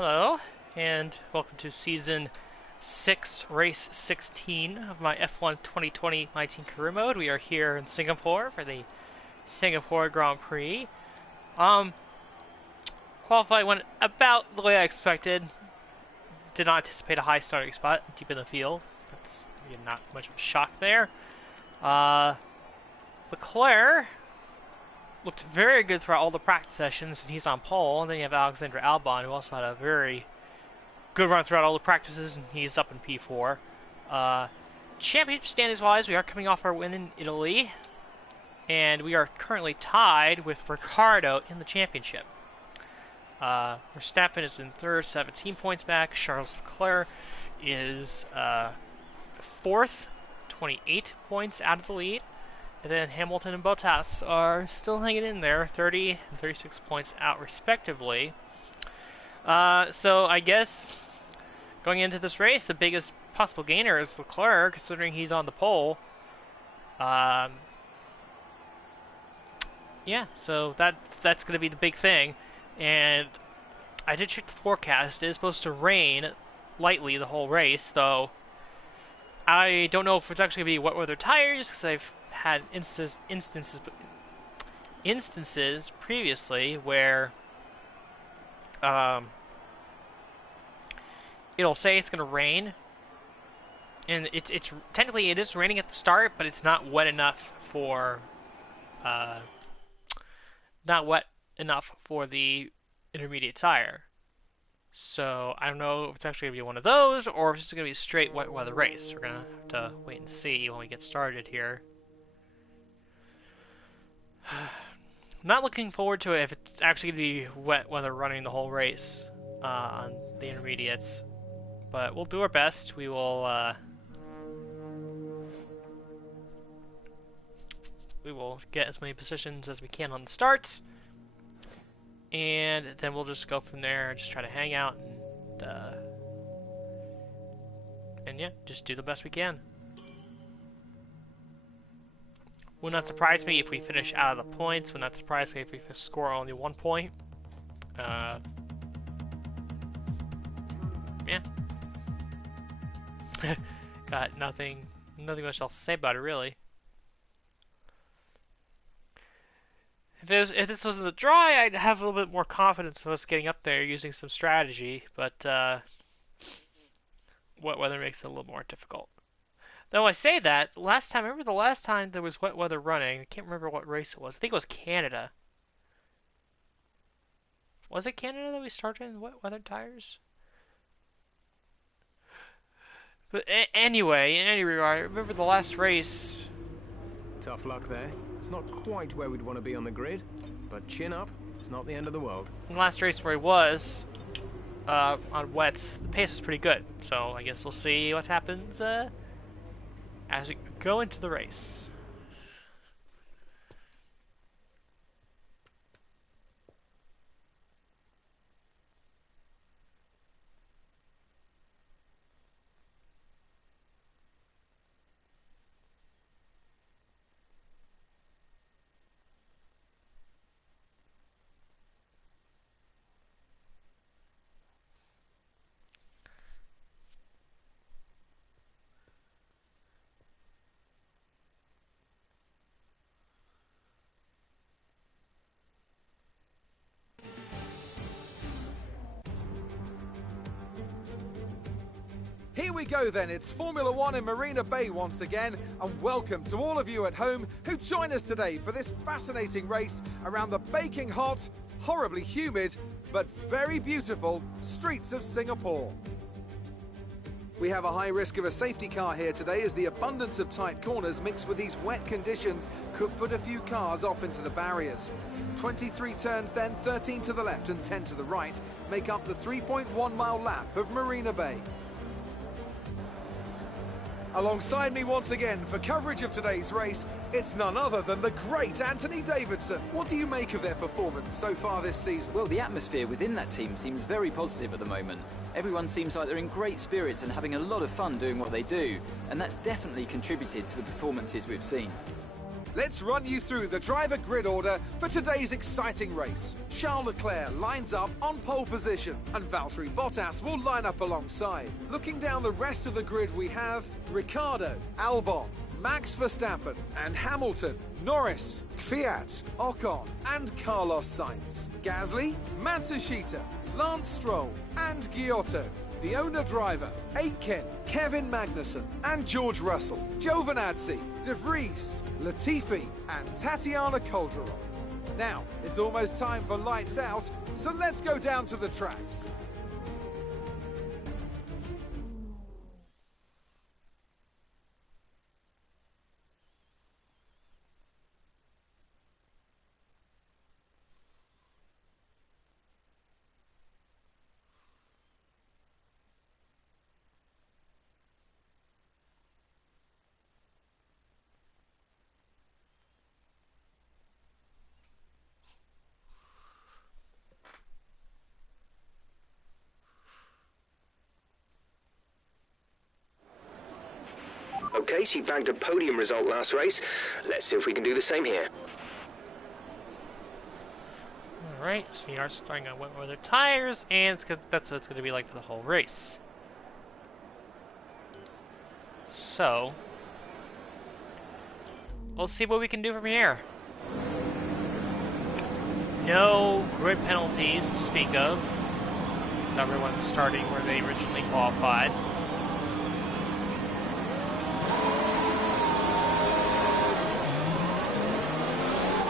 Hello, and welcome to Season 6, Race 16 of my F1 2020-19 career mode. We are here in Singapore for the Singapore Grand Prix. Qualifying went about the way I expected. Did not anticipate a high starting spot deep in the field. That's not much of a shock there. Leclerc looked very good throughout all the practice sessions, and he's on pole. And then you have Alexander Albon, who also had a very good run throughout all the practices, and he's up in P4. Championship standings-wise, we are coming off our win in Italy, and we are currently tied with Ricciardo in the championship. Verstappen is in third, 17 points back. Charles Leclerc is fourth, 28 points out of the lead. And then Hamilton and Bottas are still hanging in there, 30 and 36 points out respectively. So I guess going into this race, the biggest possible gainer is Leclerc, considering he's on the pole. Yeah, so that's going to be the big thing. And I did check the forecast. It is supposed to rain lightly the whole race, though I don't know if it's actually going to be wet weather tires, because I've had instances previously where it'll say it's going to rain, and it's technically it is raining at the start, but it's not wet enough for the intermediate tire. So I don't know if it's actually going to be one of those, or if it's going to be a straight wet weather race. We're going to have to wait and see when we get started here. Not looking forward to it if it's actually going to be wet weather running the whole race on the intermediates. But we'll do our best. We will get as many positions as we can on the starts. And then we'll just go from there and just try to hang out and yeah, just do the best we can. Would not surprise me if we finish out of the points. Would not surprise me if we score only 1 point. Yeah. Got nothing much else to say about it, really. If this wasn't the dry, I'd have a little bit more confidence of us getting up there using some strategy, but wet weather makes it a little more difficult. Though I say that, remember the last time there was wet weather running, I can't remember what race it was. I think it was Canada. Was it Canada that we started in wet weather tires? But anyway, in any regard, I remember the last race. Tough luck there. It's not quite where we'd want to be on the grid, but chin up, it's not the end of the world. In the last race where he was, on wets, the pace was pretty good. So I guess we'll see what happens as we go into the race. Here we go then, it's Formula One in Marina Bay once again, and welcome to all of you at home who join us today for this fascinating race around the baking hot, horribly humid, but very beautiful streets of Singapore. We have a high risk of a safety car here today, as the abundance of tight corners mixed with these wet conditions could put a few cars off into the barriers. 23 turns then, 13 to the left and 10 to the right, make up the 3.1 mile lap of Marina Bay. Alongside me once again for coverage of today's race, it's none other than the great Anthony Davidson. What do you make of their performance so far this season? Well, the atmosphere within that team seems very positive at the moment. Everyone seems like they're in great spirits and having a lot of fun doing what they do, and that's definitely contributed to the performances we've seen. let's run you through the driver grid order for today's exciting race. Charles Leclerc lines up on pole position, and Valtteri Bottas will line up alongside. Looking down the rest of the grid, we have Ricciardo, Albon, Max Verstappen and Hamilton, Norris, Kvyat, Ocon and Carlos Sainz, Gasly, Matsushita, Lance Stroll and Giotto. The owner driver, Aitken, Kevin Magnussen and George Russell, Giovinazzi, De Vries, Latifi and Tatiana Calderon. Now, it's almost time for lights out, so let's go down to the track. Okay, she bagged a podium result last race. Let's see if we can do the same here. Alright, so we are starting on wet weather tires, and that's what it's going to be like for the whole race. So, we'll see what we can do from here. No grid penalties to speak of. Everyone's starting where they originally qualified.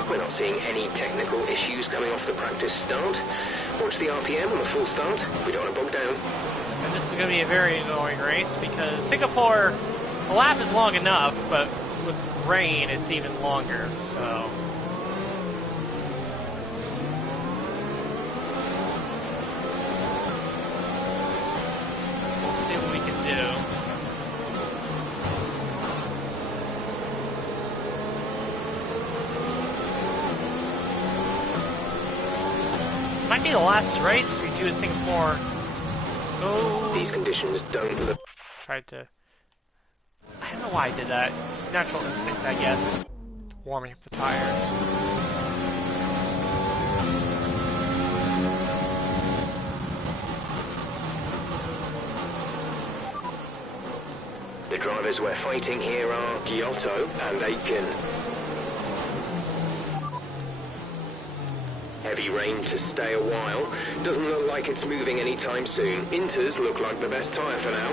We're not seeing any technical issues coming off the practice start. Watch the RPM on the full start. We don't want to bog down. And this is going to be a very annoying race because Singapore, the lap is long enough, but with rain it's even longer, so... we'll see what we can do. Might be the last race we do in Singapore. Oh. These conditions don't look... Tried to... I don't know why I did that. It's natural instinct, I guess. Warming up the tires. The drivers we're fighting here are Giotto and Aitken. Heavy rain to stay a while. Doesn't look like it's moving anytime soon. Inters look like the best tyre for now.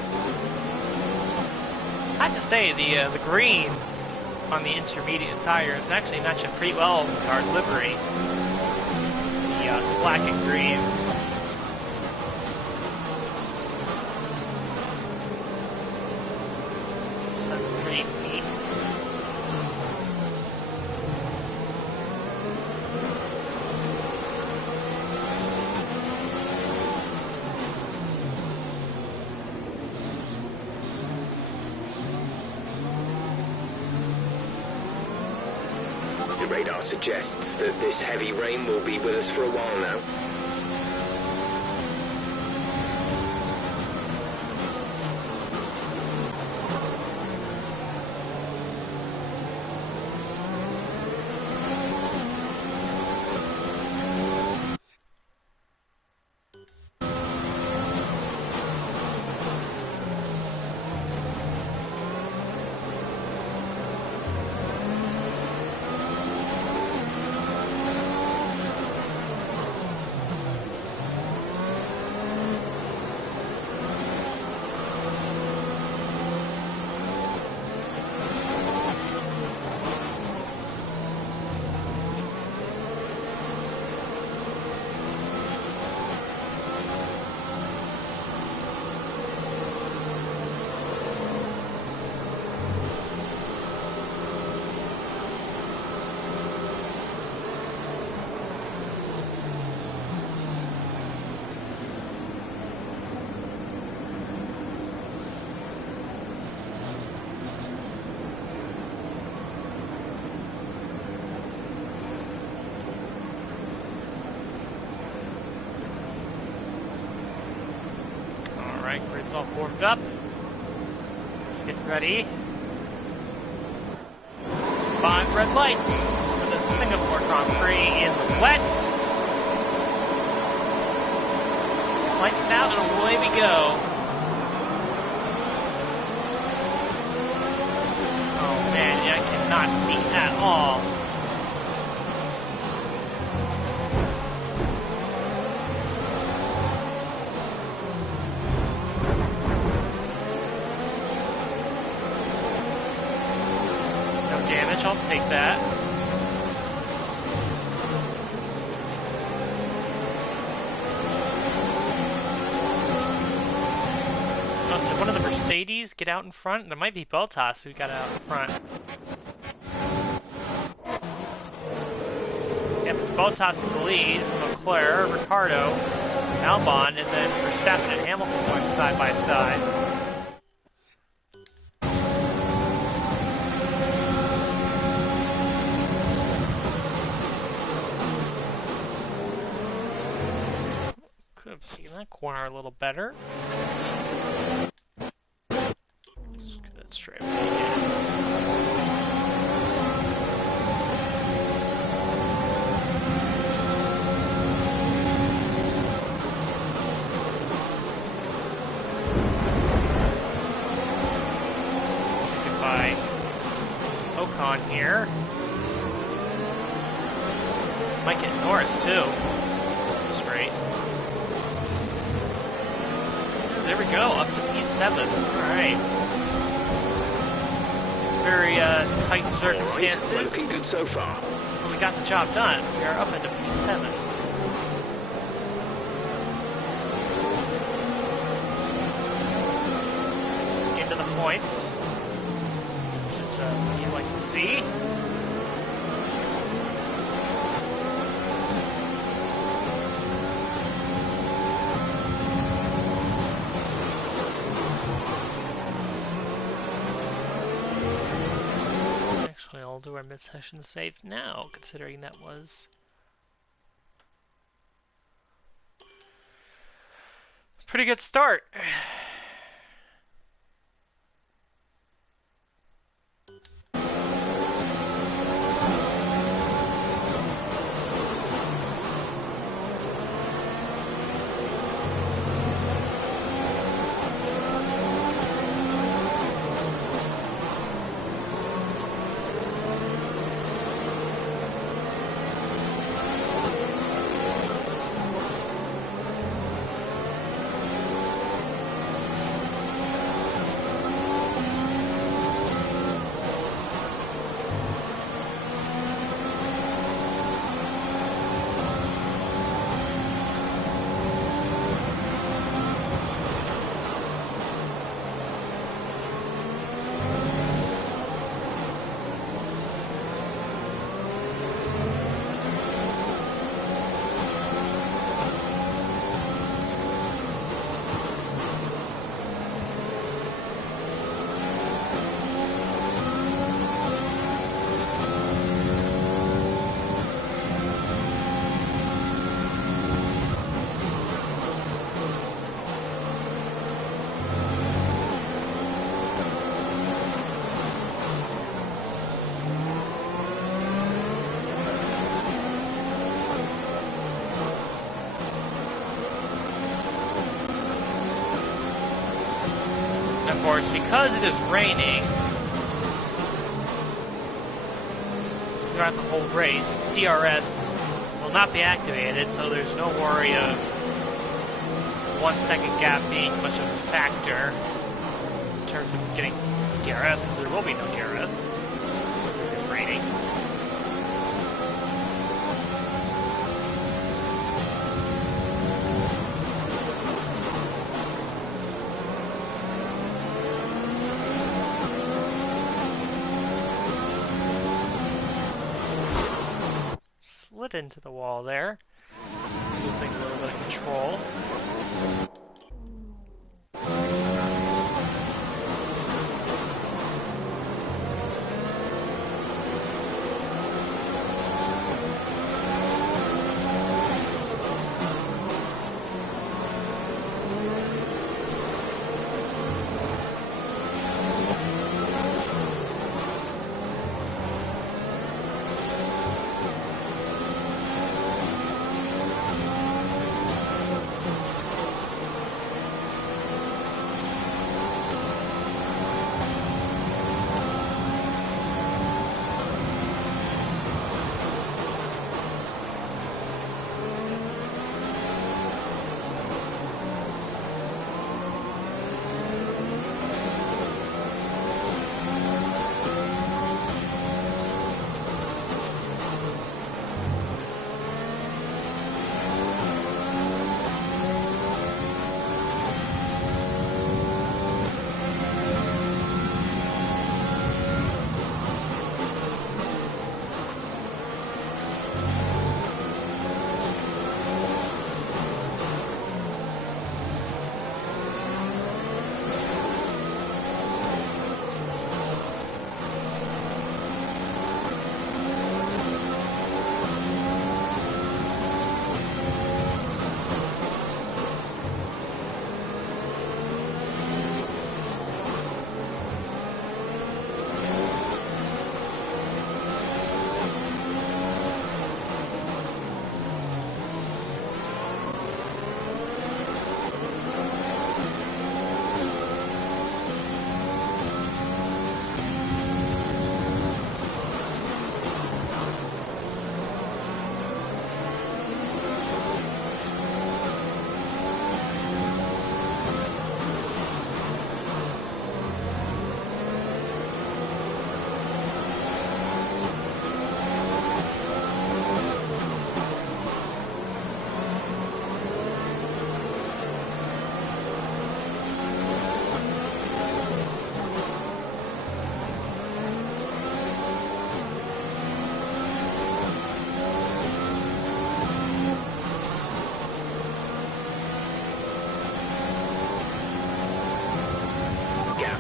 I have to say, the green on the intermediate tires actually match up pretty well with our livery. The black and green. So that's pretty neat. The radar suggests that this heavy rain will be with us for a while now. Grid's all formed up. Let's get ready. 5, red lights for the Singapore Grand Prix in the wet. Lights out and away we go. Oh man, I cannot see at all. I'll take that. Oh, did one of the Mercedes get out in front? There might be Bottas who got out in front. Yep, it's Bottas in the lead, Leclerc, Ricciardo, Albon, and then Verstappen and Hamilton going side by side. That corner a little better. Let's get that straight away again. Goodbye. Ocon here. Might get Norris too. Straight. There we go, up to P7. Alright. Very tight circumstances. Right, looking good so far. But we got the job done. We are up into P7. Into the points. Which is what you'd like to see. I'll do our mid-session save now, considering that was a pretty good start. Of course, because it is raining throughout the whole race, DRS will not be activated, so there's no worry of 1 second gap being much of a factor in terms of getting DRS, because there will be no DRS because it is raining. Slid into the wall there, losing a little bit of control.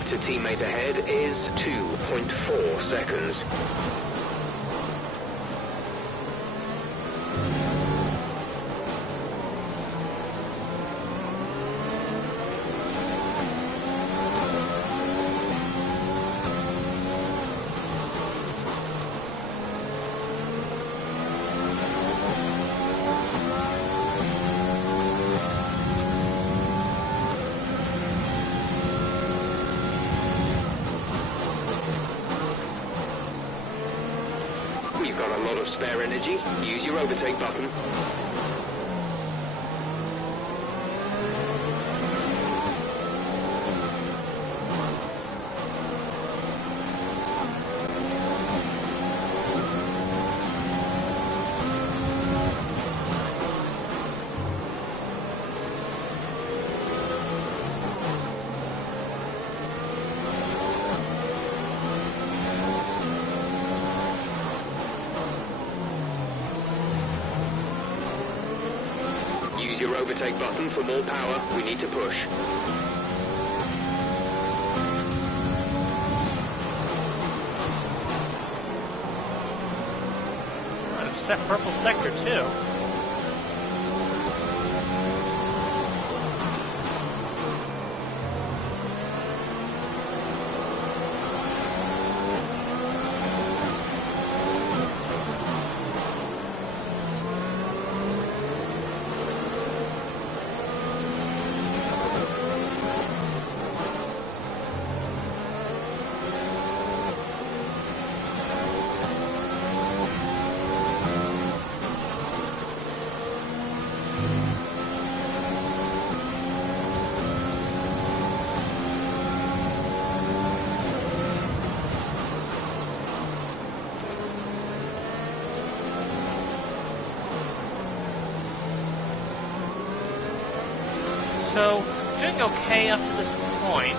to teammate ahead is 2.4 seconds. You've got a lot of spare energy. Use your overtake button. Use your overtake button for more power. We need to push. I've set purple sector too. So, doing okay up to this point.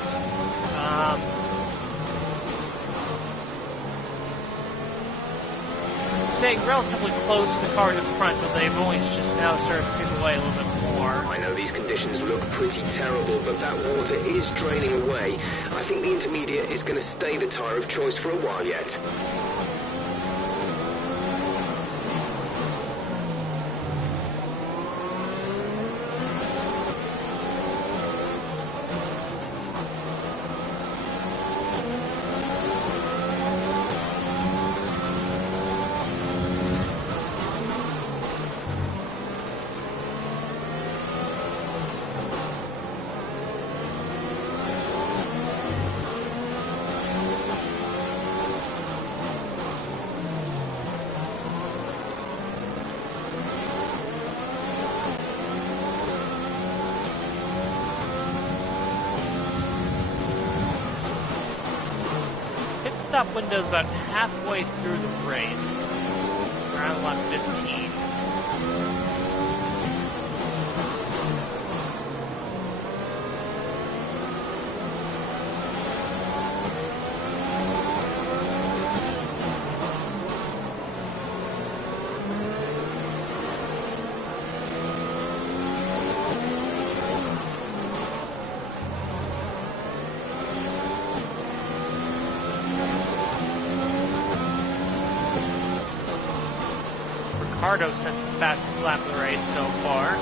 Staying relatively close to the cars in front, but they've only just now started to creep away a little bit more. I know these conditions look pretty terrible, but that water is draining away. I think the intermediate is going to stay the tyre of choice for a while yet. Stop window's about halfway through the race, around lap 15. Ricardo sets the fastest lap of the race so far.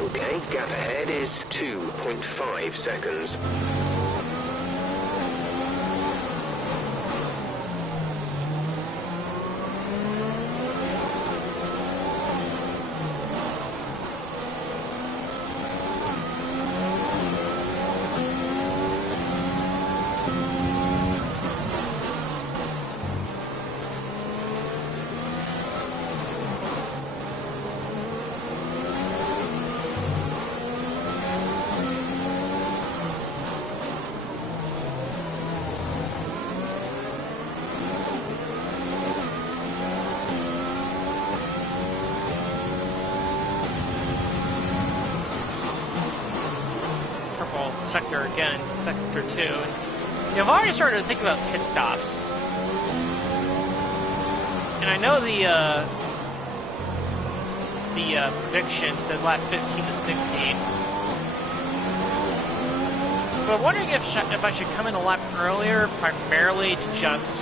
Okay, gap ahead is 2.5 seconds. well, sector again, sector 2. And, I've already started to think about pit stops. And I know the prediction said lap 15 to 16. But I'm wondering if I should come in a lap earlier, primarily to just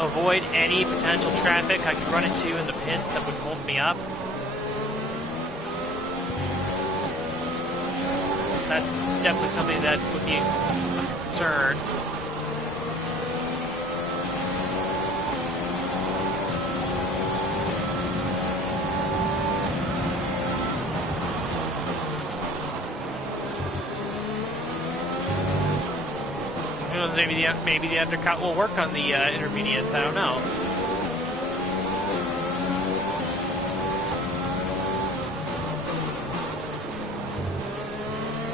avoid any potential traffic I could run into in the pits that would hold me up. That's definitely something that would be a concern. Who knows, maybe the undercut will work on the intermediates, I don't know.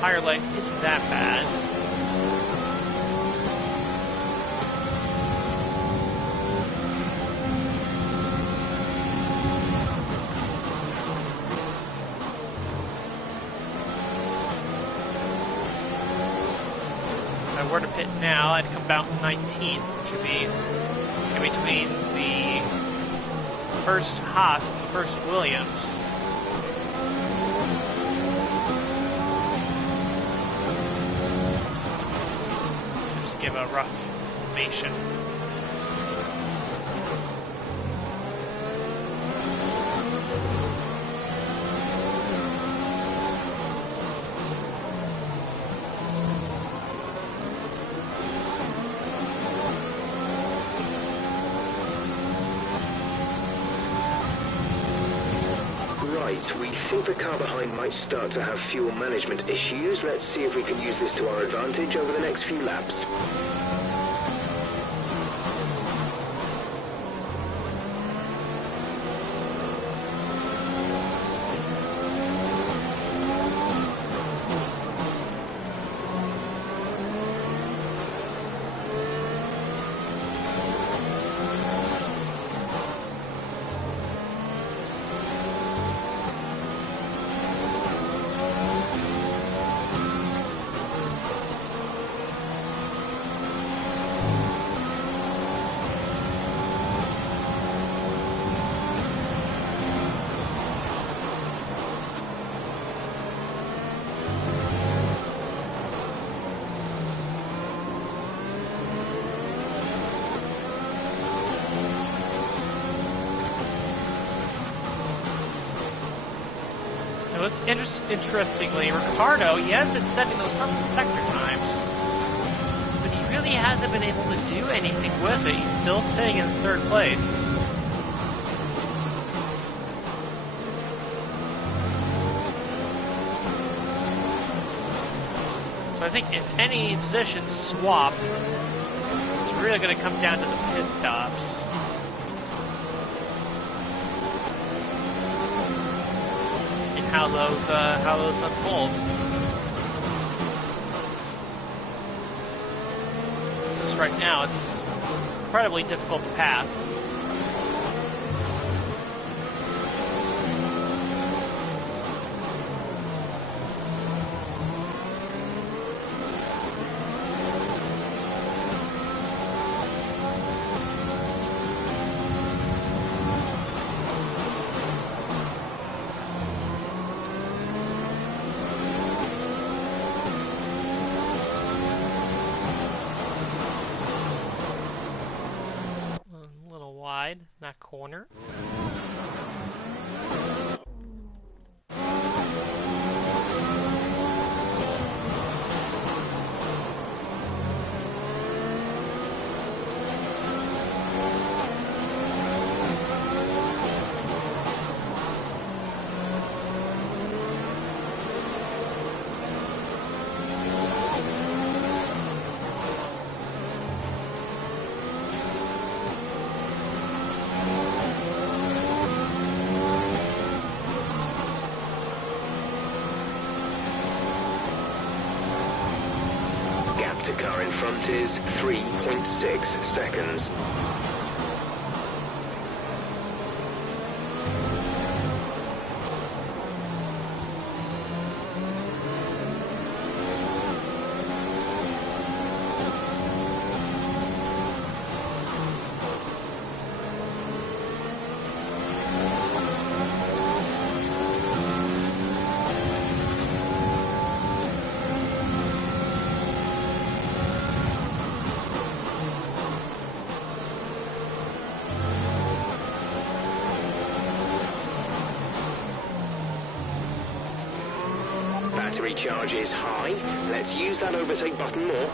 Tire life isn't that bad. If I were to pit now, I'd come out 19th, which would be in between the first Haas and the first Williams. Give a rough estimation. Right, we think the car behind might start to have fuel management issues. Let's see if we can use this to our advantage over the next few laps. Interestingly, Ricardo, he has been setting those perfect sector times, but he really hasn't been able to do anything with it. He's still sitting in third place. So I think if any positions swap, it's really going to come down to the pit stops. How those unfold. Just right now, it's incredibly difficult to pass. That corner. To car in front is 3.6 seconds. battery charge is high. Let's use that overtake button more.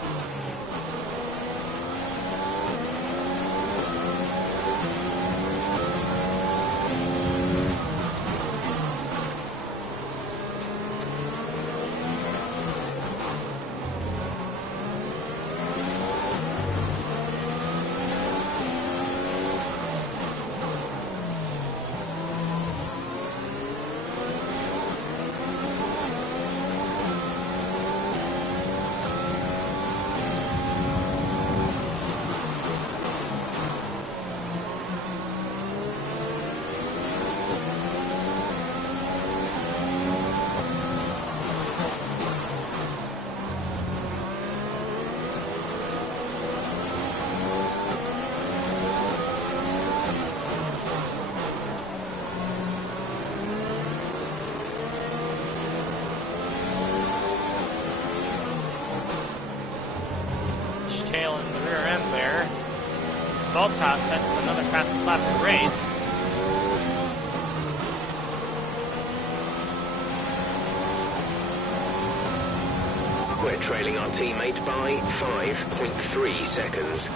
Tail in the rear end there. Bottas sets another fastest lap in the race. We're trailing our teammate by 5.3 seconds.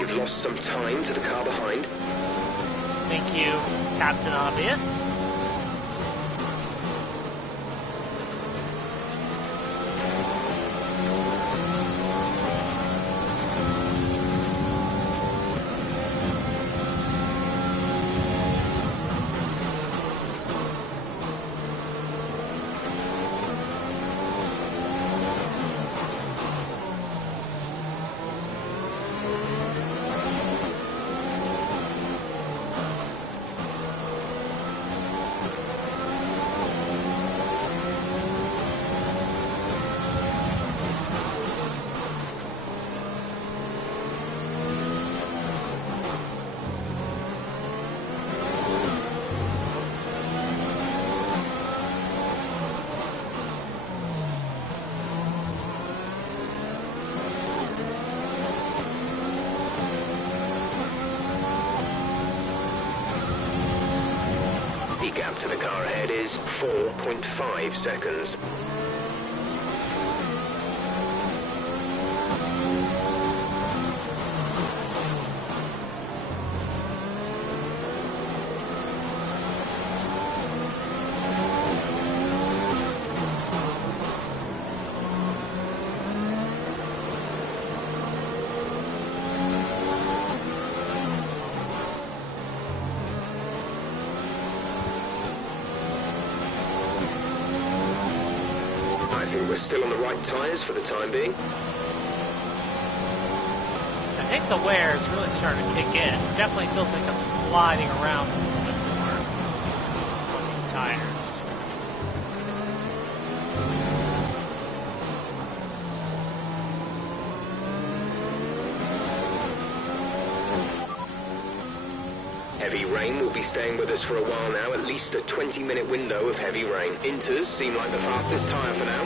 You've lost some time to the car behind. Thank you, Captain Obvious. The gap to the car ahead is 4.5 seconds. I think we're still on the right tyres for the time being. I think the wear is really starting to kick in. It definitely feels like I'm sliding around a little bit more on these tires. Heavy rain will be staying with us for a while now, at least a 20-minute window of heavy rain. Inters seem like the fastest tyre for now.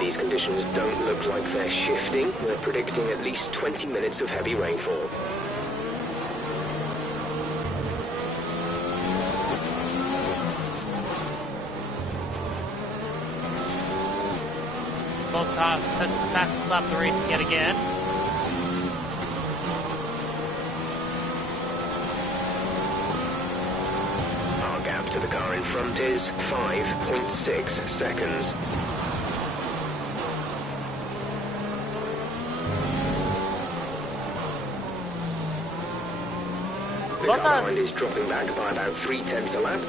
These conditions don't look like they're shifting. We're predicting at least 20 minutes of heavy rainfall. Bottas sets the fastest lap of the race yet again. Our gap to the car in front is 5.6 seconds. The car behind is dropping back by about 0.3 a lap.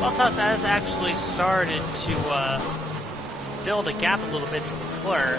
Bottas has actually started to build a gap a little bit to Leclerc.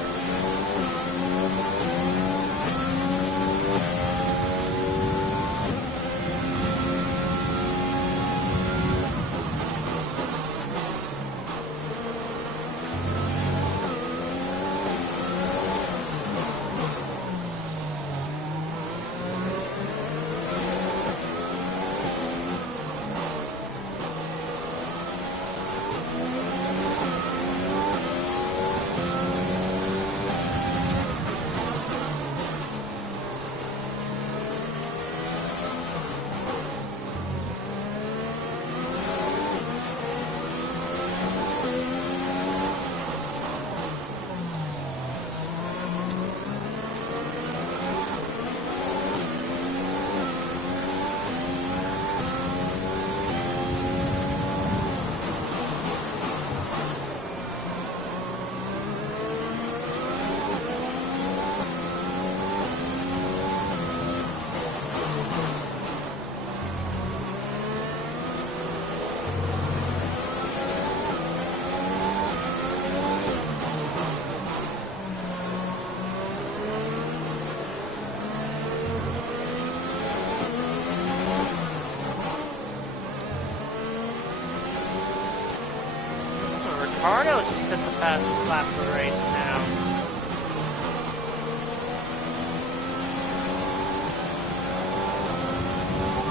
Ricardo just hit the fastest lap of the race now.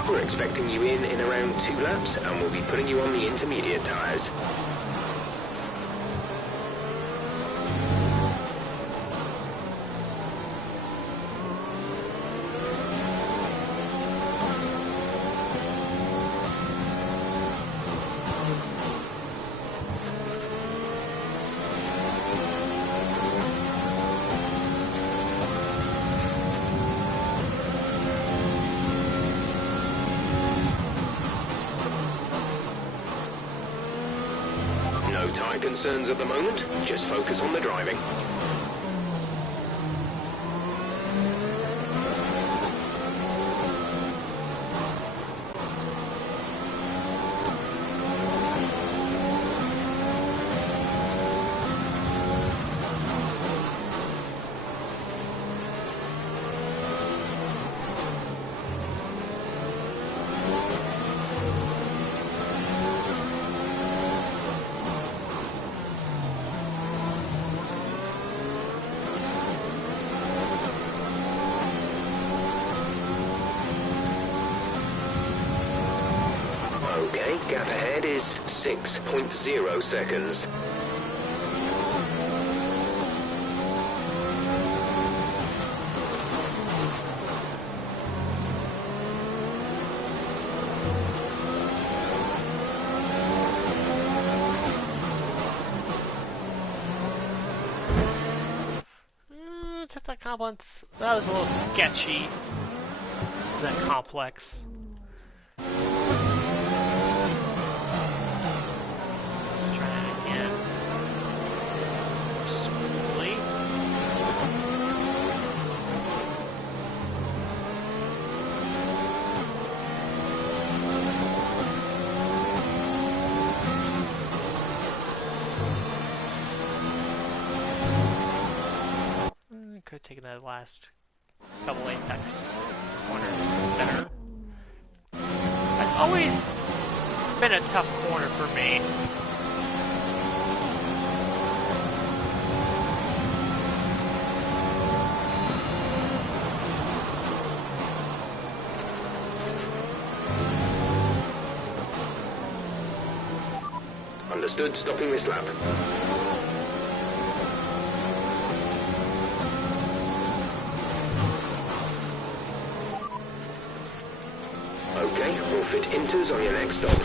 We're expecting you in around 2 laps, and we'll be putting you on the intermediate tyres. No tyre concerns at the moment, just focus on the driving. Okay, gap ahead is 6.0 seconds. Took that complex. That was a little sketchy. That complex. Could have taken that last couple apex corners better. It's always been a tough corner for me. Understood, stopping this lap. Okay, we'll fit inters on your next stop.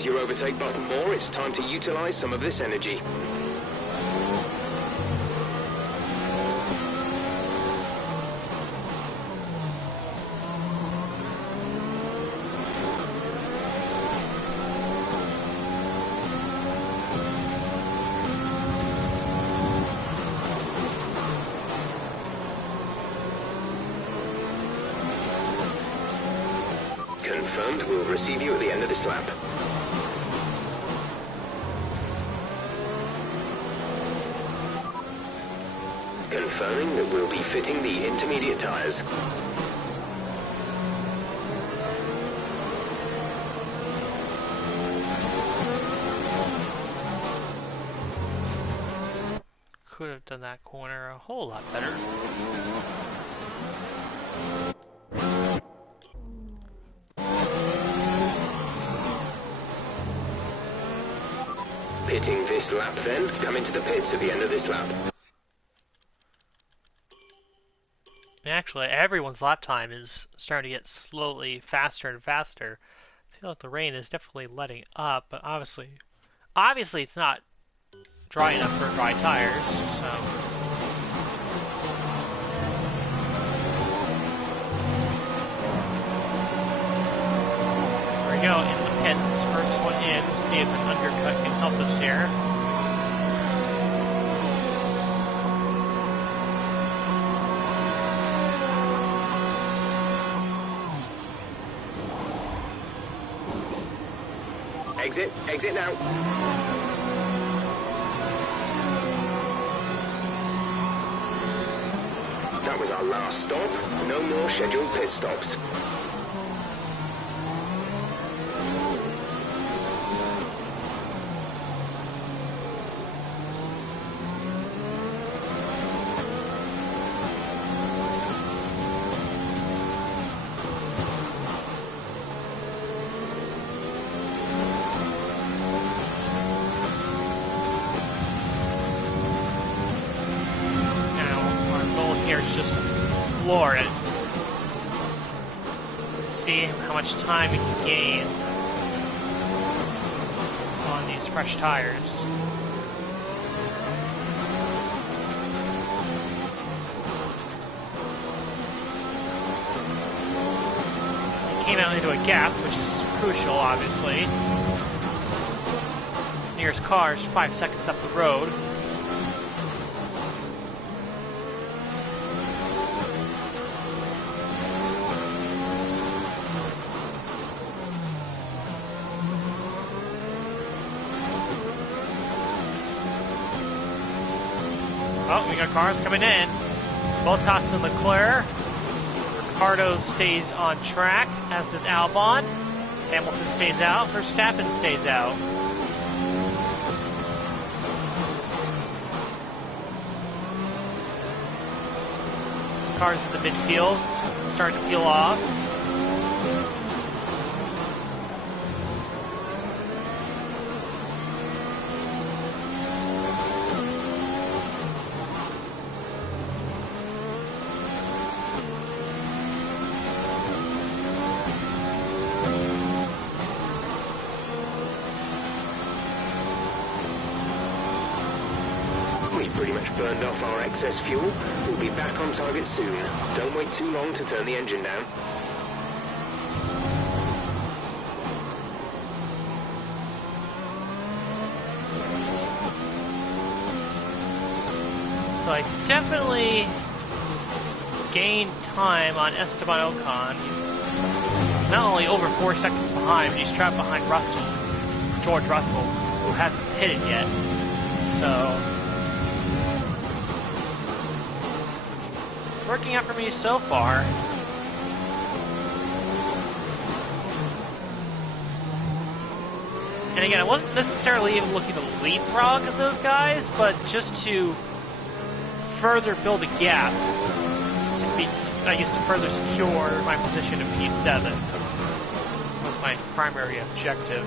use your overtake button more, it's time to utilize some of this energy. Confirmed, we'll receive you at the end of this lap. Confirming that we'll be fitting the intermediate tires. Could have done that corner a whole lot better. Pitting this lap then, come into the pits at the end of this lap. Actually, everyone's lap time is starting to get slowly faster and faster. I feel like the rain is definitely letting up, but obviously it's not dry enough for dry tires, so... There we go, in the pits, first one in, see if an undercut can help us here. Exit now. That was our last stop. No more scheduled pit stops. It. See how much time we can gain on these fresh tires. It came out into a gap, which is crucial, obviously. Nearest car is 5 seconds up the road. Oh, we got cars coming in. Bottas and Leclerc. Ricciardo stays on track, as does Albon. Hamilton stays out. Verstappen stays out. Cars in the midfield starting to peel off. Pretty much burned off our excess fuel. We'll be back on target soon. Don't wait too long to turn the engine down. So I definitely gained time on Esteban Ocon. He's not only over 4 seconds behind, but he's trapped behind George Russell, who hasn't hit it yet. So working out for me so far. And again, I wasn't necessarily even looking to leapfrog those guys, but just to further build a gap, I guess to further secure my position in P7 was my primary objective.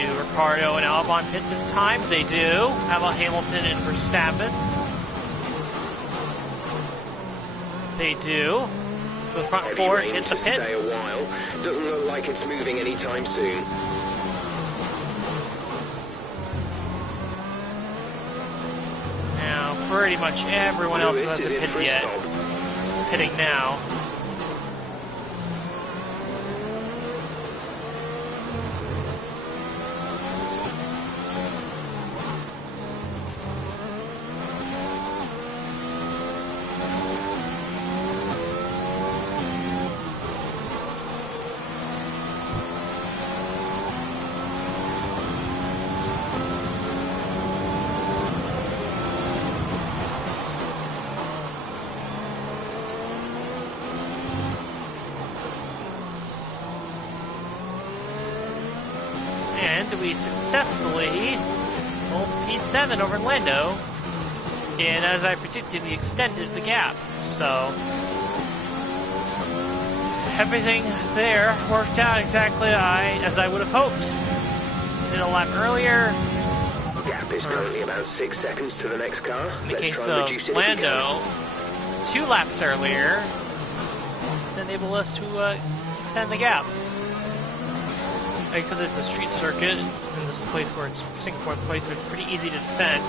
Do Ricciardo and Albon hit this time? They do. How about Hamilton and Verstappen? They do. So the front Heavy four rain hit the to stay pits. a while. Doesn't look like it's moving anytime soon. Now, pretty much everyone else who Lewis is hasn't in hit for a yet stop. is hitting now. And we successfully pulled P7 over Lando. And as I predicted, we extended the gap. So everything there worked out exactly as I would have hoped. Did a lap earlier. Gap is currently about 6 seconds to the next car. In the Let's case try and of reduce it if we can. Lando, 2 laps earlier, enable us to extend the gap. Because it's a street circuit, and this is a place where it's Singapore, the place where it's pretty easy to defend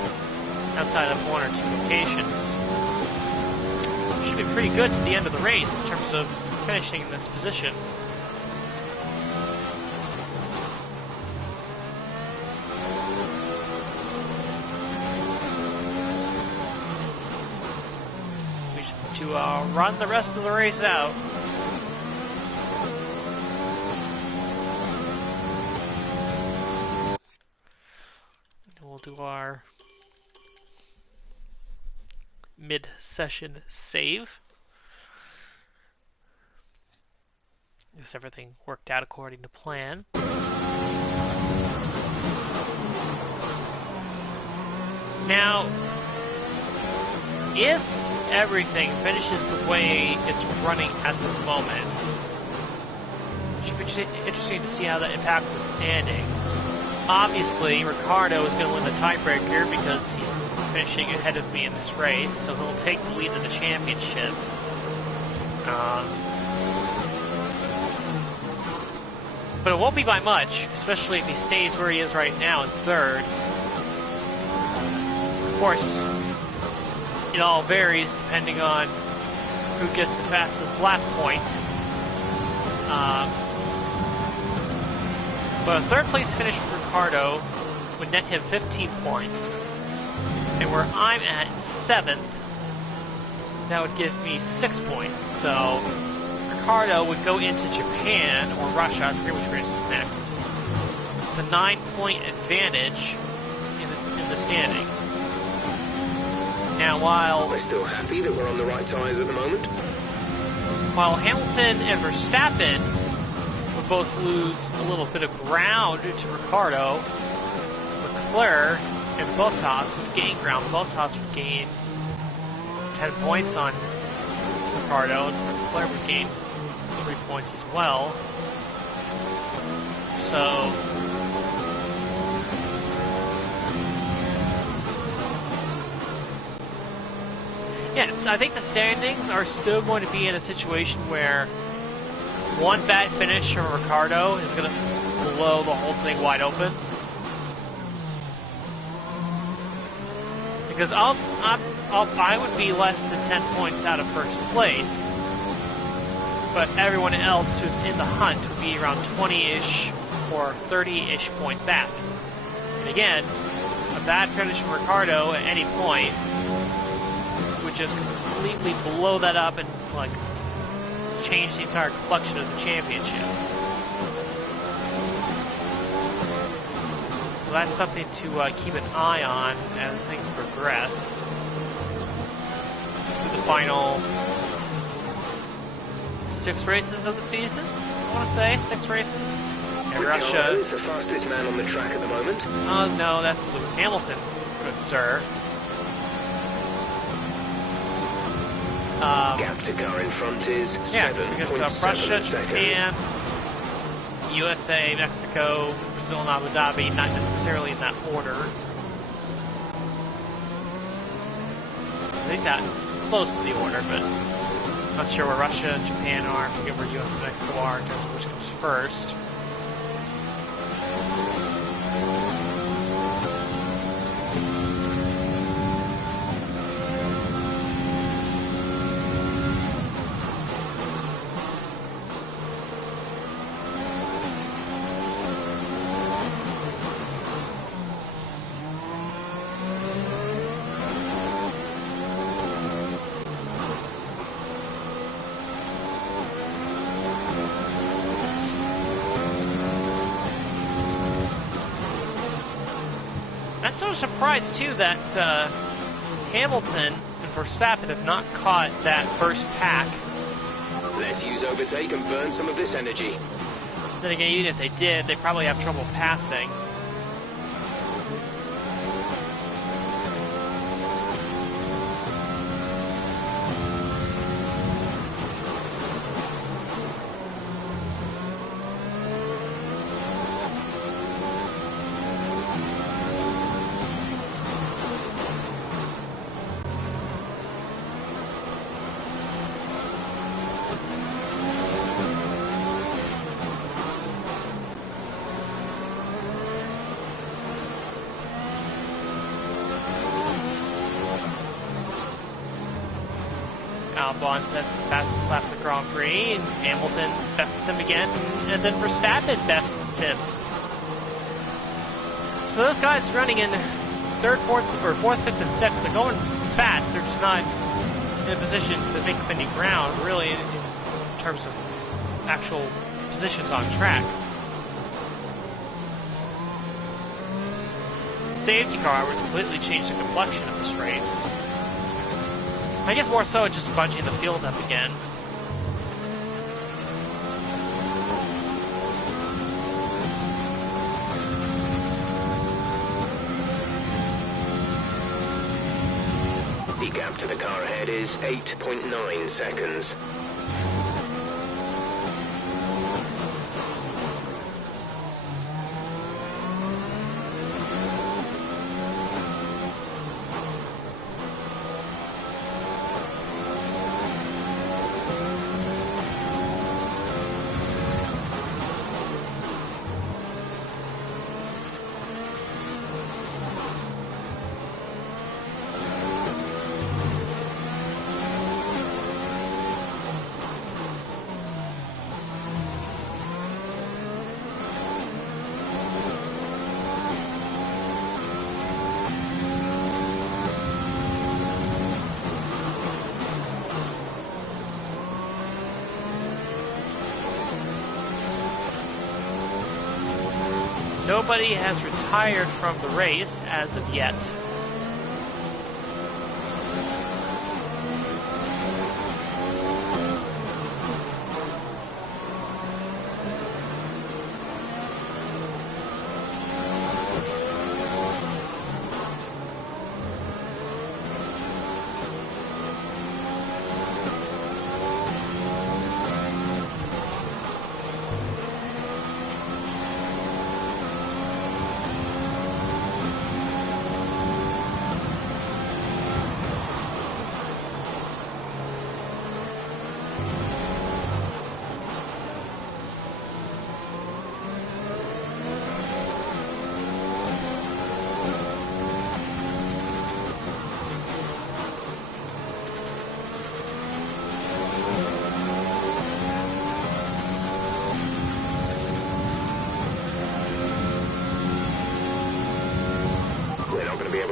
outside of 1 or 2 locations. Should be pretty good to the end of the race in terms of finishing in this position. We should to run the rest of the race out. We'll do our mid-session save. Guess everything worked out according to plan. Now, if everything finishes the way it's running at the moment, it should be interesting to see how that impacts the standings. Obviously, Ricciardo is going to win the tiebreaker because he's finishing ahead of me in this race, so he'll take the lead in the championship. But it won't be by much, especially if he stays where he is right now in third. Of course, it all varies depending on who gets the fastest lap point. But a third place finish for Ricciardo would net him 15 points. And where I'm at 7th, that would give me 6 points. So Ricciardo would go into Japan or Russia, I forget which race is next, with a 9-point advantage in the standings. Now while We're still happy that we're on the right tyres at the moment. While Hamilton and Verstappen would both lose a little bit of ground to Ricciardo, Leclerc and Bottas would gain ground. Bottas would gain 10 points on Ricciardo, and Leclerc would gain 3 points as well. So yes, I think the standings are still going to be in a situation where one bad finish from Ricciardo is going to blow the whole thing wide open. Because I would be less than 10 points out of first place, but everyone else who's in the hunt would be around 20-ish or 30-ish points back. And again, a bad finish from Ricciardo at any point would just completely blow that up and like change the entire complexion of the championship. So that's something to keep an eye on as things progress. For the final 6 races of the season, I want to say 6 races. And Ricciardo is the fastest man on the track at the moment. Oh no, that's Lewis Hamilton, good sir. Gap to car in front is 7.7 Russia, seconds. Japan, USA, Mexico, Townsville and Abu Dhabi, not necessarily in that order. I think that's close to the order, but not sure where Russia and Japan are. I forget where US and Mexico are in terms of which comes first. I'm so surprised too that Hamilton and Verstappen have not caught that first pack. Let's use overtake and burn some of this energy. Then again, even if they did, they probably have trouble passing. Albon says the fastest lap of the Grand Prix, and Hamilton bests him again, and then Verstappen bests him. So those guys running in third, fourth, fifth, and sixth, they're going fast. They're just not in a position to make up any ground, really, in terms of actual positions on track. The safety car would completely change the complexion of this race. I guess more so just bunching the field up again. The gap to the car ahead is 8.9 seconds. Nobody has retired from the race as of yet.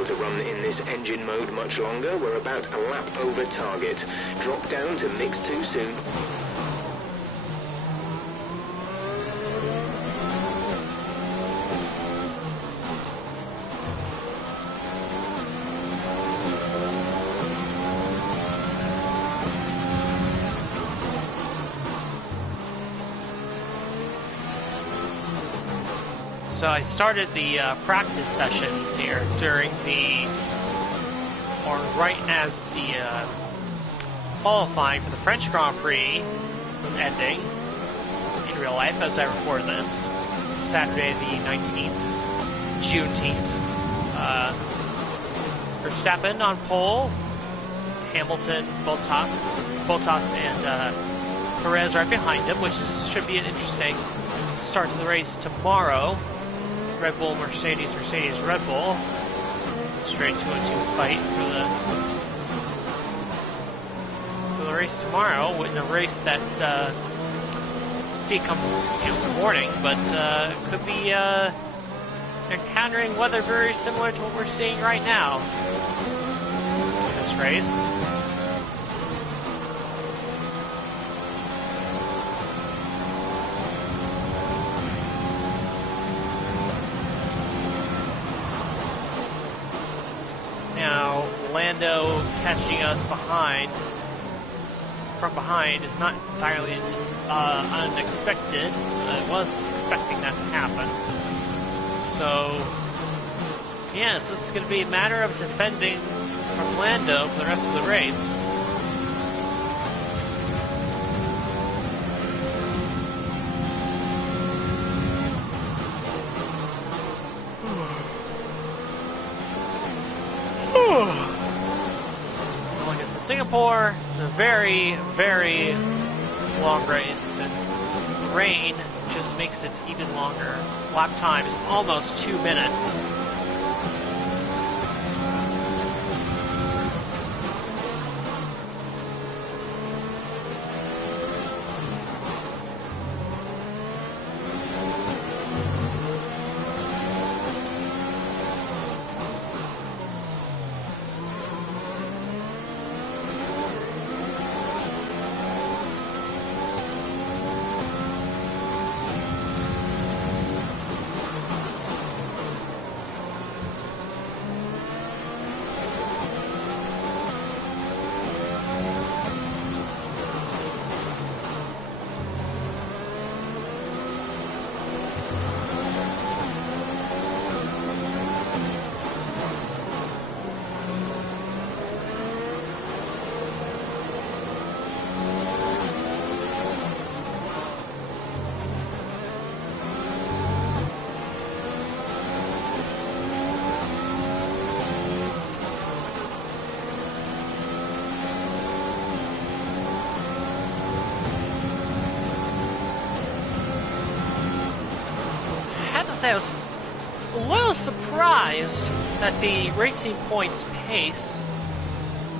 To run in this engine mode much longer. We're about a lap over target. Drop down to mix 2 soon. So I started the practice sessions here during right as the qualifying for the French Grand Prix was ending in real life as I record this. Saturday the 19th, Juneteenth. Verstappen on pole, Hamilton, Bottas and Perez right behind him, which should be an interesting start to the race tomorrow. Red Bull, Mercedes, Mercedes, Red Bull. Straight 2-2 fight for the race tomorrow, in a race that see come in the morning, but could be encountering weather very similar to what we're seeing right now in this race. Now, Lando catching us from behind is not entirely unexpected. I was expecting that to happen. So, yes, this is going to be a matter of defending from Lando for the rest of the race. Well, I guess in Singapore, it's a very, very long race, and rain just makes it even longer. Lap time is almost 2 minutes. I was a little surprised that the Racing Point's pace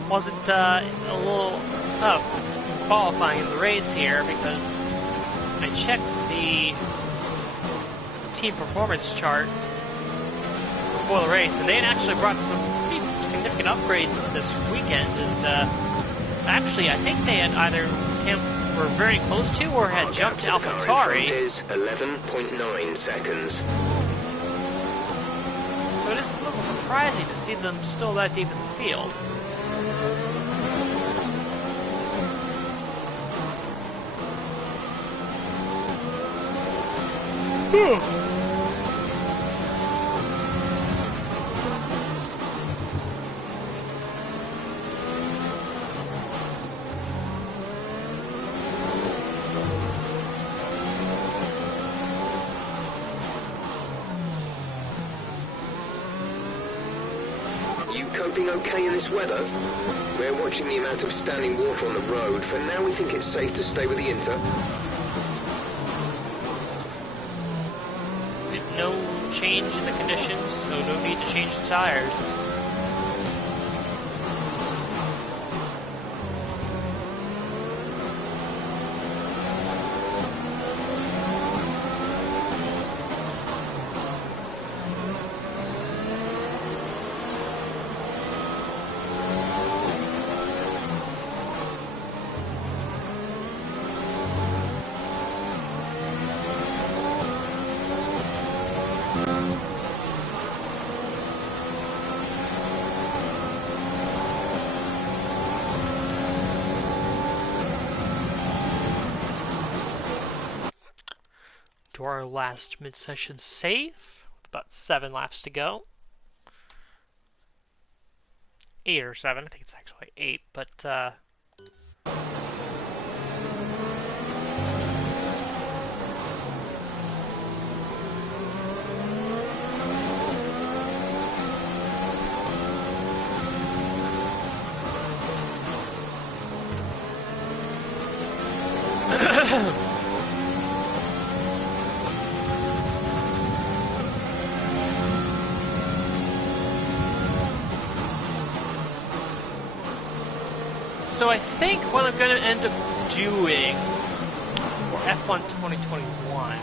wasn't a little up in qualifying in the race here, because I checked the team performance chart before the race, and they had actually brought some pretty significant upgrades to this weekend. And actually, I think they had either were very close to or had jumped to AlphaTauri. Is 11.9 seconds. So it is a little surprising to see them still that deep in the field. Coping okay in this weather? We're watching the amount of standing water on the road. For now, we think it's safe to stay with the Inter. No change in the conditions, so no need to change the tires. To our last mid-session save, with about 7 laps to go. 8 or 7, I think it's actually 8, but So I think what I'm going to end up doing for F1 2021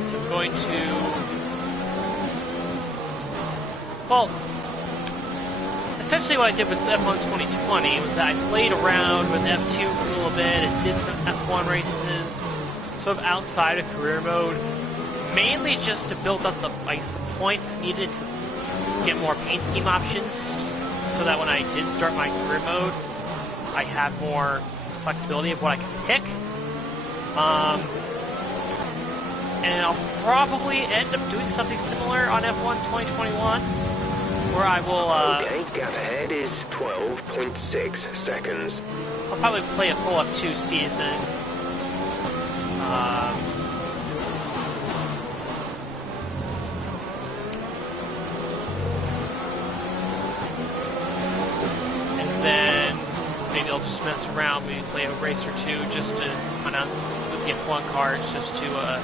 is I'm going to, well, essentially what I did with F1 2020 was that I played around with F2 for a little bit and did some F1 races sort of outside of career mode, mainly just to build up the points needed to get more paint scheme options, so that when I did start my career mode, I had more flexibility of what I could pick. And I'll probably end up doing something similar on F1 2021, where I will, Okay, gap ahead is 12.6 seconds. I'll probably play a full F2 season. And then maybe I'll just mess around, maybe play a race or two just to kind of with the F1 cars, just to get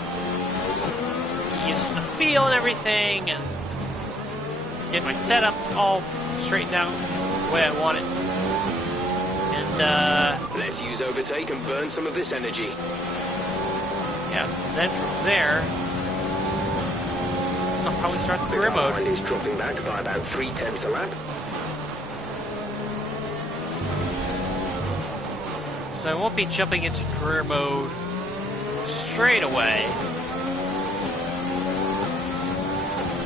used to the feel and everything, and get my setup all straightened out the way I want it. And Let's use overtake and burn some of this energy. yeah, then from there, I'll probably start the career car mode. behind is dropping back by about 0.3 a lap. So I won't be jumping into career mode straight away,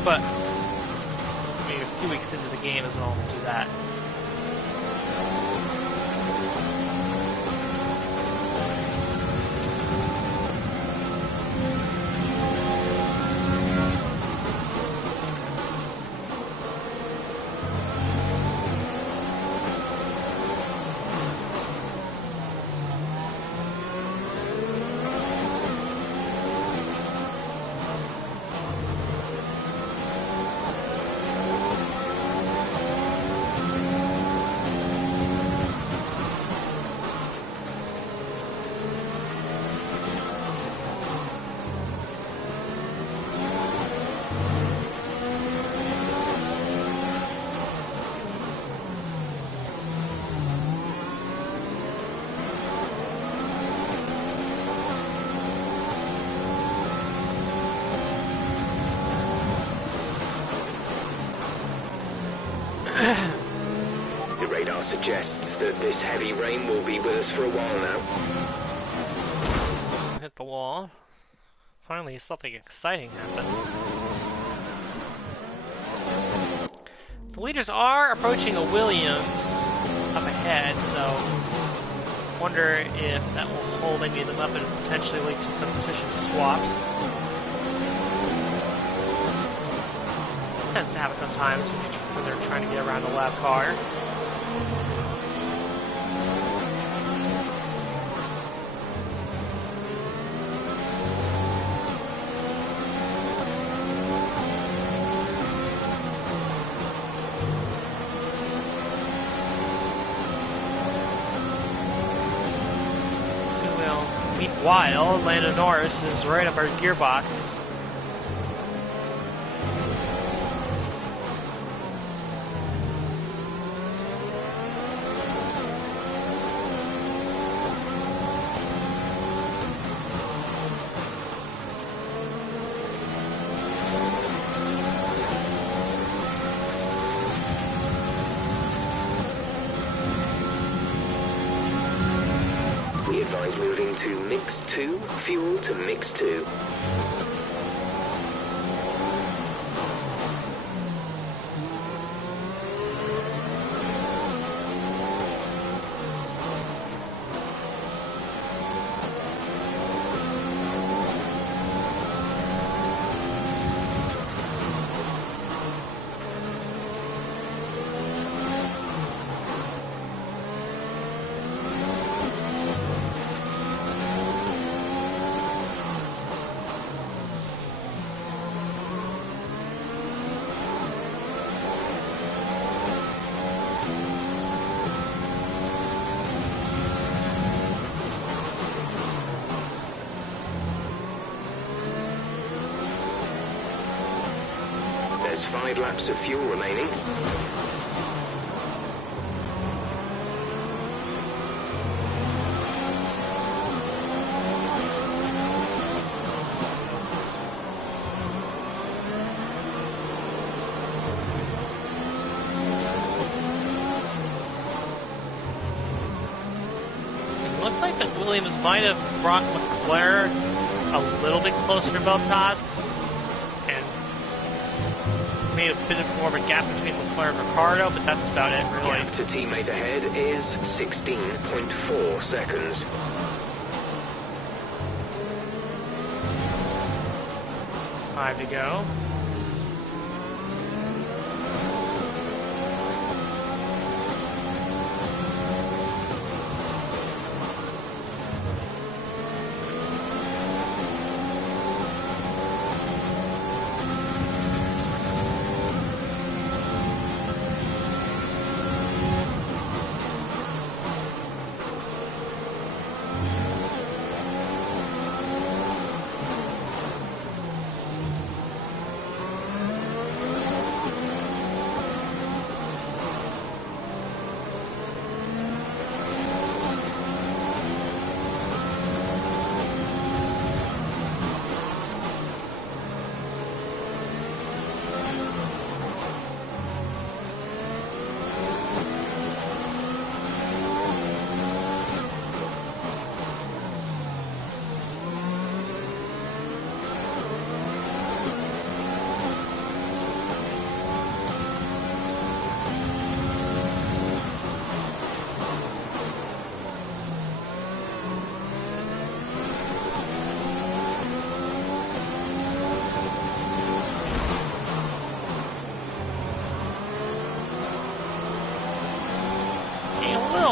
but maybe a few weeks into the game is when I'll do that. The radar suggests that this heavy rain will be with us for a while now. Hit the wall. Finally, something exciting happened. The leaders are approaching a Williams up ahead, so wonder if that will hold any of them up and potentially lead to some position swaps. Tends to happen sometimes when they're trying to get around a lap car. Meanwhile, Lando Norris is right up our gearbox. We advise moving to mix 2, fuel to mix 2. There's 5 laps of fuel remaining. Williams might have brought Leclerc a little bit closer to Bottas and made a bit more of a gap between Leclerc and Ricciardo, but that's about it, really. Gap to teammate ahead is 16.4 seconds. Five to go.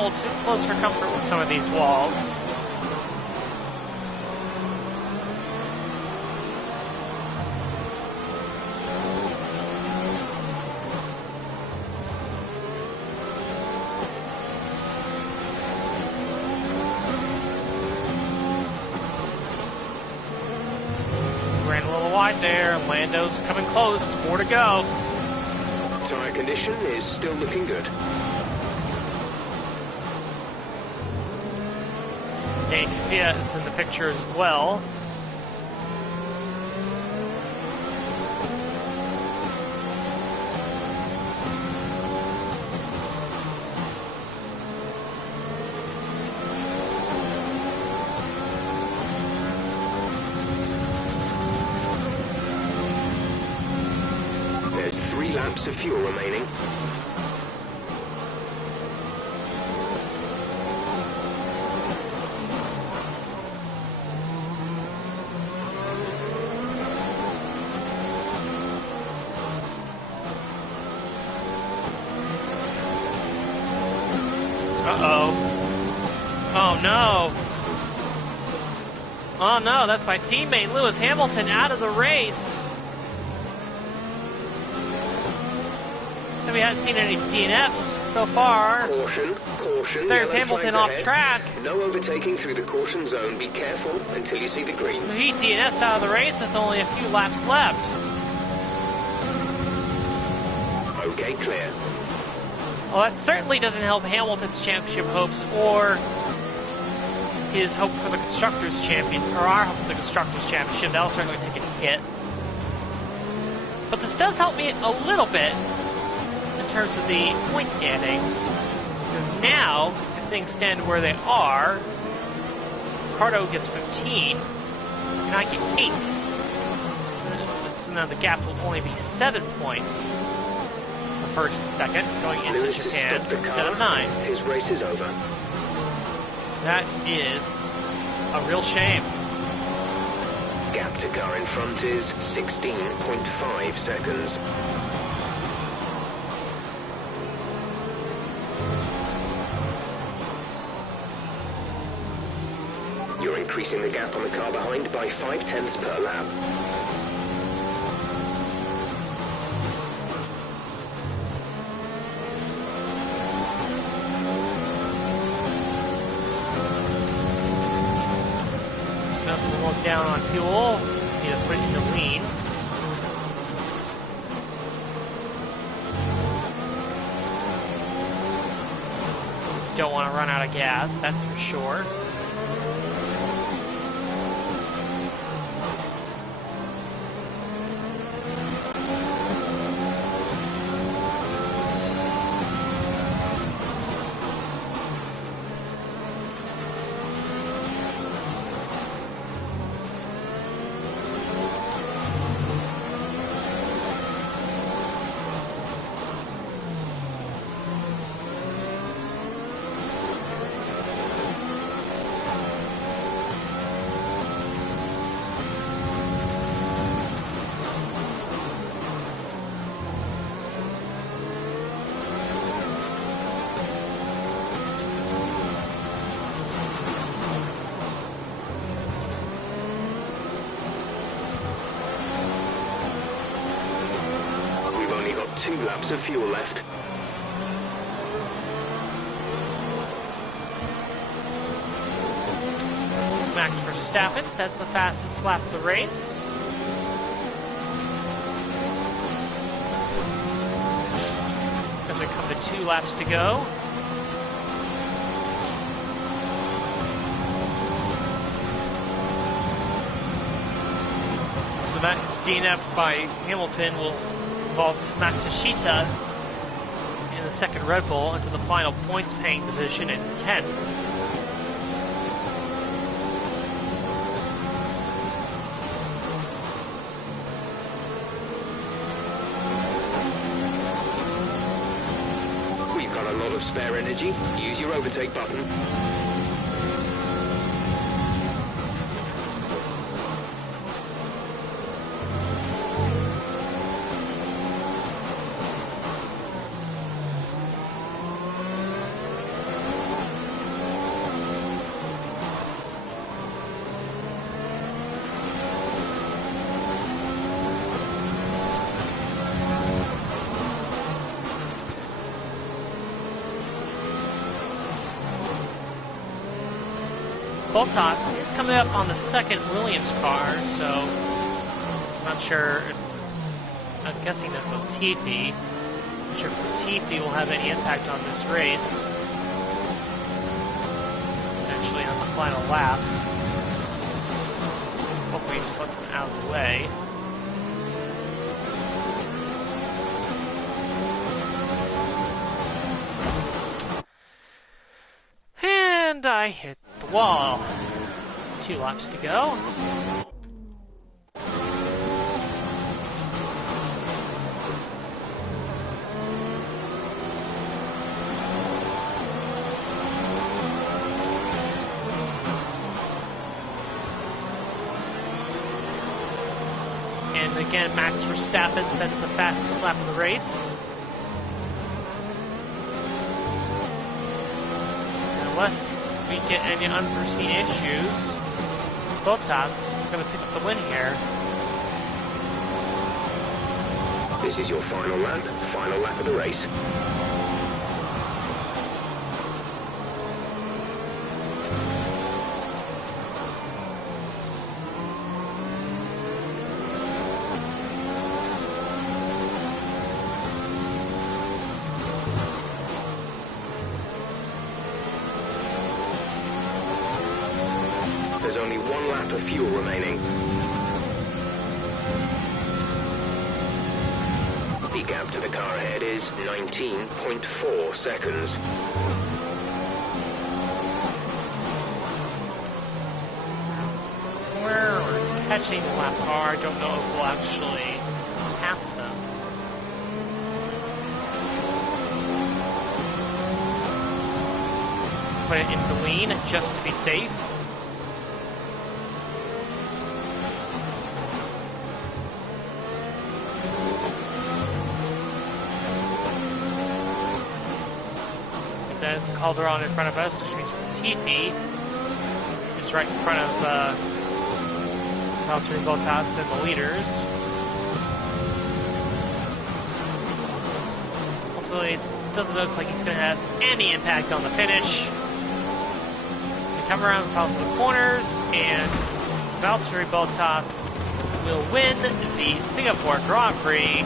Too close for comfort with some of these walls. Ran a little wide there, and Lando's coming close. More to go. Tyre condition is still looking good. Dane Kvyat is in the picture as well. There's 3 laps of fuel remaining. Oh no! Oh no, that's my teammate Lewis Hamilton out of the race! So we haven't seen any DNFs so far. Caution, caution. There's Yellow Hamilton flags off ahead. track. No overtaking through the caution zone. Be careful until you see the greens. He DNFs out of the race with only a few laps left. Okay, clear. Well, that certainly doesn't help Hamilton's championship hopes or his hope for the Constructors' Champion, or our hope for the Constructors' Championship. That'll certainly take a hit. But this does help me a little bit in terms of the point standings, because now, if things stand where they are, Ricardo gets 15, and I get 8. So now the gap will only be 7 points. First and second, going into Lewis has Japan stopped the instead of car. 9. His race is over. That is a real shame. Gap to car in front is 16.5 seconds. You're increasing the gap on the car behind by 0.5 per lap. Look down on fuel. Need to put it into lean. Don't want to run out of gas, that's for sure. 2 laps of fuel left. Max Verstappen sets the fastest lap of the race. As we come to 2 laps to go. So that DNF by Hamilton will vault Matsushita in the second Red Bull into the final points paying position in 10th. Of spare energy, use your overtake button. Bottas is coming up on the second Williams car, so I'm not sure if, I'm guessing that's Latifi. I'm not sure if Latifi will have any impact on this race. Potentially on the final lap. Hopefully he just lets them out of the way. And I hit the wall. 2 laps to go. And again, Max Verstappen sets the fastest lap of the race. Unless we get any unforeseen issues, Bottas is going to pick up the win here. This is your final lap of the race. There's only 1 lap of fuel remaining. The gap to the car ahead is 19.4 seconds. We're catching the lap car. I don't know if we'll actually pass them. Put it into lean just to be safe. There's Calderon in front of us, which means Latifi is right in front of Valtteri Bottas and the leaders. Ultimately, it doesn't look like he's going to have any impact on the finish. We come around and follow the corners, and Valtteri Bottas will win the Singapore Grand Prix,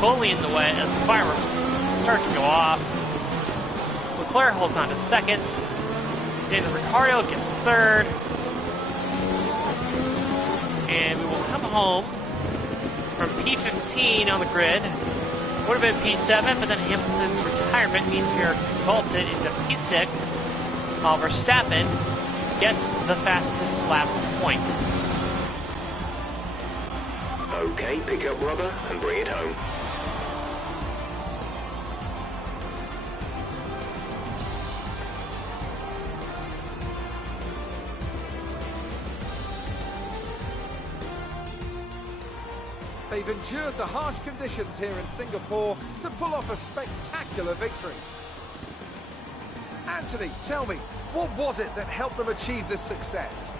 fully in the way as the fireworks start to go off. Leclerc holds on to second. Daniel Ricciardo gets third. And we will come home from P15 on the grid. Would have been P7, but then Hamilton's retirement means we are vaulted into P6, while Verstappen gets the fastest lap point. Okay, pick up rubber and bring it home. They've endured the harsh conditions here in Singapore to pull off a spectacular victory. Anthony, tell me, what was it that helped them achieve this success?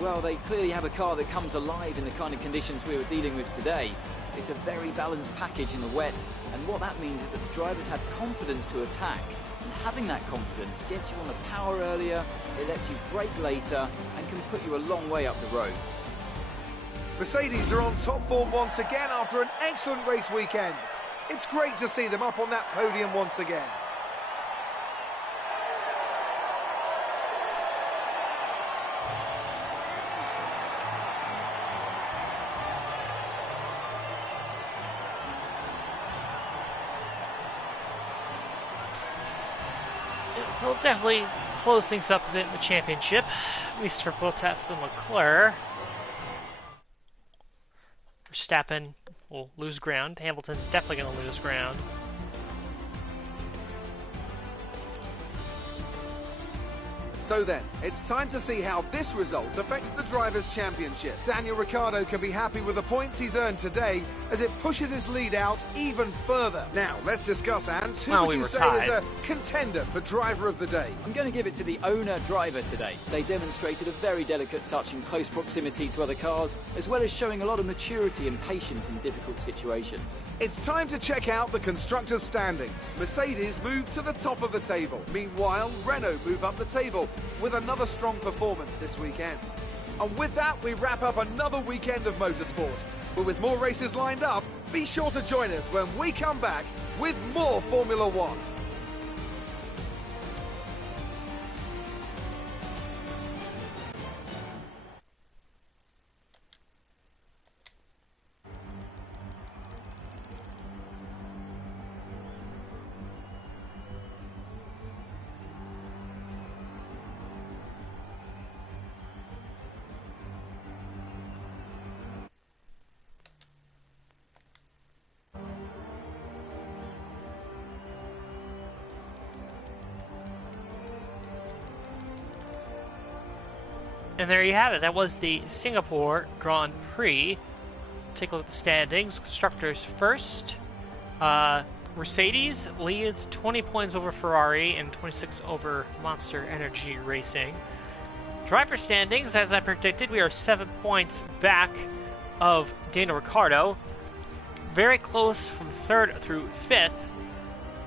Well, they clearly have a car that comes alive in the kind of conditions we were dealing with today. It's a very balanced package in the wet, and what that means is that the drivers have confidence to attack. And having that confidence gets you on the power earlier, it lets you brake later, and can put you a long way up the road. Mercedes are on top form once again after an excellent race weekend. It's great to see them up on that podium once again. So we'll definitely close things up a bit in the championship, at least for Bottas and Leclerc. Verstappen will lose ground. Hamilton's definitely going to lose ground. So then, it's time to see how this result affects the Drivers' Championship. Daniel Ricciardo can be happy with the points he's earned today as it pushes his lead out even further. Now, let's discuss, Ant. Who would you say is a contender for Driver of the Day? I'm going to give it to the owner-driver today. They demonstrated a very delicate touch in close proximity to other cars, as well as showing a lot of maturity and patience in difficult situations. It's time to check out the Constructors' standings. Mercedes move to the top of the table. Meanwhile, Renault move up the table with another strong performance this weekend. And with that, we wrap up another weekend of motorsport. But with more races lined up, be sure to join us when we come back with more Formula One. And there you have it. That was the Singapore Grand Prix. Take a look at the standings. Constructors first. Mercedes leads 20 points over Ferrari and 26 over Monster Energy Racing. Driver standings, as I predicted, we are 7 points back of Daniel Ricciardo. Very close from 3rd through 5th.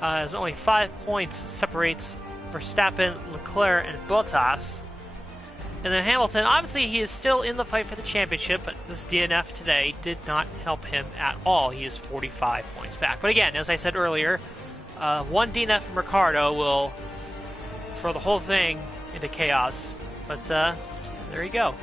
As only 5 points separates Verstappen, Leclerc, and Bottas. And then Hamilton, obviously he is still in the fight for the championship, but this DNF today did not help him at all. He is 45 points back. But again, as I said earlier, one DNF from Ricciardo will throw the whole thing into chaos. But there you go.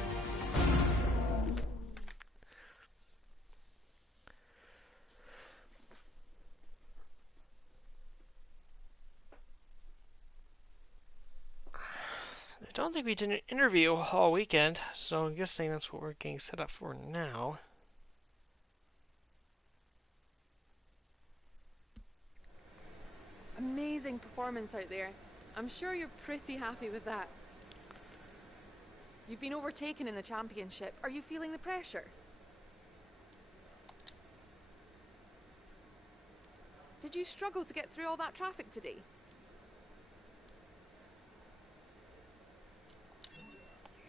I don't think we did an interview all weekend, so I'm guessing that's what we're getting set up for now. Amazing performance out there. I'm sure you're pretty happy with that. You've been overtaken in the championship. Are you feeling the pressure? Did you struggle to get through all that traffic today?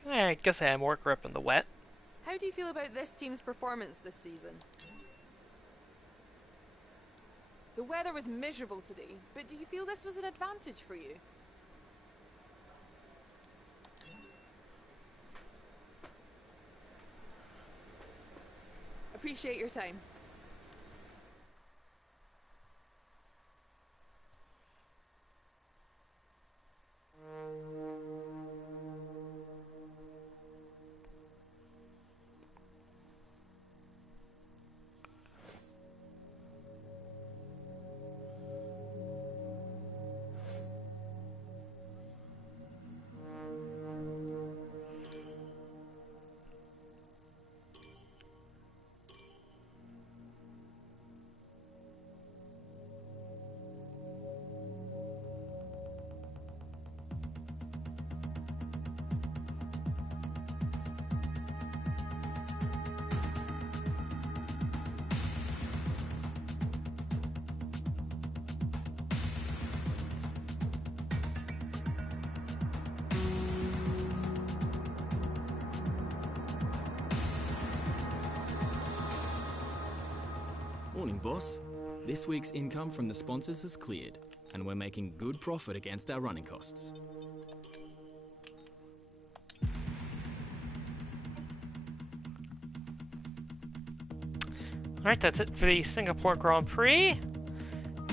I guess I had more grip in the wet. How do you feel about this team's performance this season? The weather was miserable today, but do you feel this was an advantage for you? Appreciate your time. Morning, boss. This week's income from the sponsors has cleared, and we're making good profit against our running costs. Alright, that's it for the Singapore Grand Prix.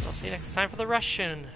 We'll see you next time for the Russian